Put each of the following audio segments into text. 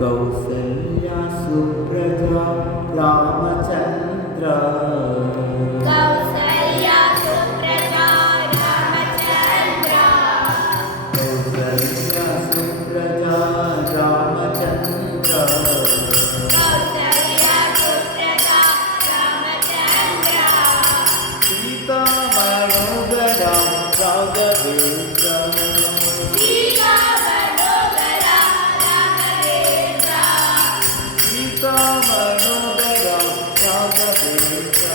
कौसल्या सुप्रजा रामचन्द्र कौसल्या सुप्रजा रामचन्द्र कौसल्या सुप्रजा रामचन्द्र कौसल्या सुप्रजा रामचन्द्र सीता मनोहरा राघवेन्द्र सीता मनोहरा राघवेन्द्र सीता मनोहरा राघवेन्द्र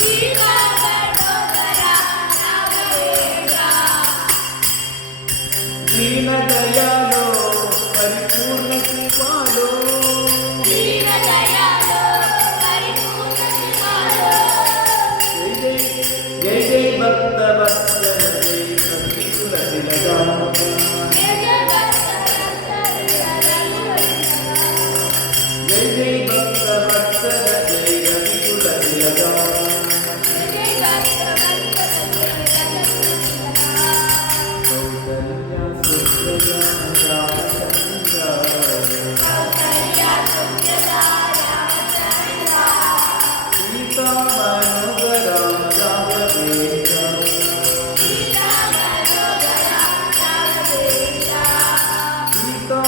सीता मनोहरा राघवेन्द्र दीनदयालो परिपूर्ण कृपालो दीनदयालो परिपूर्ण कृपालो जय जय जय जय भक्तवत्सल जय कपिकुल तिलका जय जय भक्तवत्सल जय जय भक्तवत्सल जय कपिकुल तिलका जय जय कौसल्या सुप्रजा रामचन्द्र कौसल्या सुप्रजा रामचन्द्र सीता मनोहरा राघवेन्द्र सीता मनोहरा राघवेन्द्र सीता